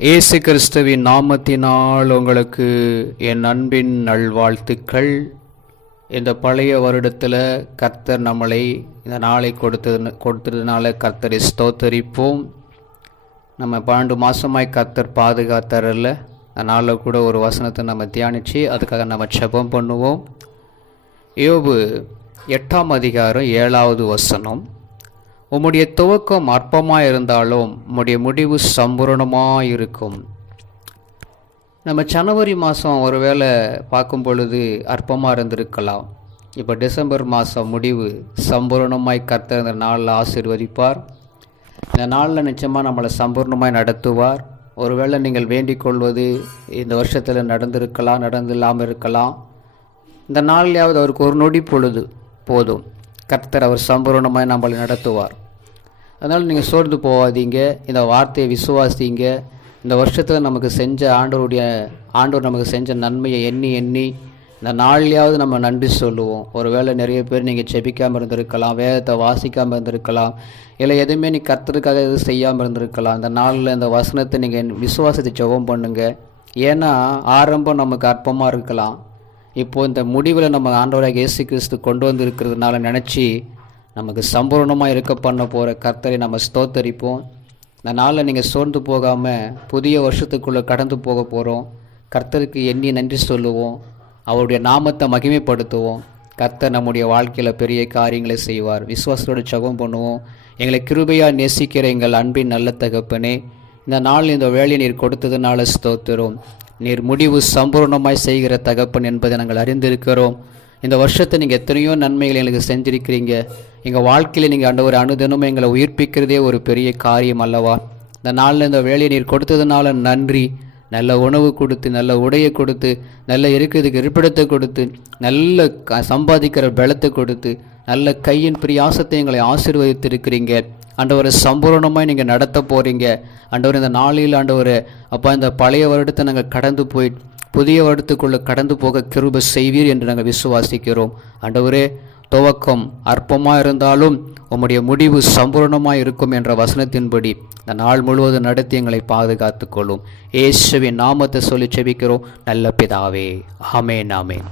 இயேசு கிறிஸ்துவின் நாமத்தினால் உங்களுக்கு என் அன்பின் நல்வாழ்த்துக்கள். இந்த பழைய வருடத்தில் கர்த்தர் நம்மளை இந்த நாளை கொடுத்ததுனால கர்த்தரை ஸ்தோத்தரிப்போம். நம்ம 12 மாதமாய் கர்த்தர் பாதுகாத்தாரில்ல, அதனால் கூட ஒரு வசனத்தை நம்ம தியானித்து அதுக்காக நம்ம ஜெபம் பண்ணுவோம். யோபு 8ஆம் அதிகாரம் 7வது வசனம். உம்முடைய துவக்கம் அற்பமாக இருந்தாலும் உம்முடைய முடிவு சம்பூரணமாக இருக்கும். நம்ம ஜனவரி மாதம் ஒருவேளை பார்க்கும் பொழுது அற்பமாக இருந்திருக்கலாம். இப்போ டிசம்பர் மாதம் முடிவு சம்பூரணமாய் கர்த்தர் இந்த நாளில் ஆசீர்வதிப்பார். இந்த நாளில் நிச்சயமாக நம்மளை சம்பூர்ணமாய் நடத்துவார். ஒருவேளை நீங்கள் வேண்டிக் கொள்வது இந்த வருஷத்தில் நடந்திருக்கலாம், நடந்தில்லாமல் இருக்கலாம். இந்த நாள்லையாவது அவருக்கு ஒரு நொடி பொழுது போதும், கர்த்தர் அவர் சம்பூர்ணமாய் நம்மளை நடத்துவார். அதனால் நீங்கள் சோர்ந்து போகாதீங்க, இந்த வார்த்தையை விசுவாசிங்க. இந்த வருஷத்தில் நமக்கு செஞ்ச ஆண்டவர் நமக்கு செஞ்ச நன்மையை எண்ணி இந்த நாள்லையாவது நம்ம நன்றி சொல்லுவோம். ஒருவேளை நிறைய பேர் நீங்கள் ஜெபிக்காமல் இருந்திருக்கலாம், வேதத்தை வாசிக்காமல் இருந்திருக்கலாம், இல்லை எதுவுமே நீ கர்த்தருக்காக எதுவும் செய்யாமல் இருந்திருக்கலாம். இந்த நாளில் இந்த வசனத்தை நீங்கள் விசுவாசத்தை ஜெபம் பண்ணுங்கள். ஏன்னா ஆரம்பம் நமக்கு அற்பமாக இருக்கலாம். இப்போது இந்த முடிவில் நம்ம ஆண்டவராக இயேசு கிறிஸ்து கொண்டு வந்து இருக்கிறதுனால நினச்சி நமக்கு சம்பூர்ணமாக இருக்க பண்ண போகிற கர்த்தரை நம்ம ஸ்தோத்தரிப்போம். இந்த நாளில் நீங்கள் சோர்ந்து போகாமல் புதிய வருஷத்துக்குள்ளே கடந்து போக போகிறோம். கர்த்தருக்கு எண்ணி நன்றி சொல்லுவோம், அவருடைய நாமத்தை மகிமைப்படுத்துவோம். கர்த்தர் நம்முடைய வாழ்க்கையில் பெரிய காரியங்களை செய்வார். விசுவாசத்தோடு ஜெபம் பண்ணுவோம். எங்களை கிருபையாக நேசிக்கிற எங்கள் அன்பின் நல்ல தகப்பனே, இந்த நாள் இந்த வேலையை நீர் கொடுத்ததுனால ஸ்தோத்திரம். நீர் முடிவு சம்பூர்ணமாய் செய்கிற தகப்பன் என்பதை நாங்கள் அறிந்திருக்கிறோம். இந்த வருஷத்தை நீங்கள் எத்தனையோ நன்மைகளை எங்களுக்கு செஞ்சுருக்கிறீங்க. எங்கள் வாழ்க்கையில் நீங்கள் ஆண்டவர் அனுதினமும் எங்களை உயிர்ப்பிக்கிறதே ஒரு பெரிய காரியம் அல்லவா? இந்த நாளில் இந்த வேலையை நீர் கொடுத்ததுனால நன்றி. நல்ல உணவு கொடுத்து, நல்ல உடையை கொடுத்து, நல்ல இருக்கிறதுக்கு இருப்பிடத்தை கொடுத்து, நல்ல சம்பாதிக்கிற பலத்தை கொடுத்து, நல்ல கையின் பிரியாசத்தை எங்களை ஆசீர்வதித்திருக்கிறீங்க. ஆண்டவரை சம்பூர்ணமாக நீங்கள் நடத்த போகிறீங்க. ஆண்டவர் இந்த நாளில் ஆண்டவர் அப்பா இந்த பழைய வருடத்தை நாங்கள் கடந்து போய் புதிய வருடத்துக்குள்ளே கடந்து போக கிருபை செய்வீர் என்று நாங்கள் விசுவாசிக்கிறோம். ஆண்டவரே, துவக்கம் அற்பமாக இருந்தாலும் உம்முடைய முடிவு சம்பூர்ணமாக இருக்கும் என்ற வசனத்தின்படி இந்த நாள் முழுவதும் நடத்தி எங்களை பாதுகாத்து கொள்ளும். இயேசுவின் நாமத்தை சொல்லி ஜெபிக்கிறோம் நல்ல பிதாவே. ஆமென், ஆமென்.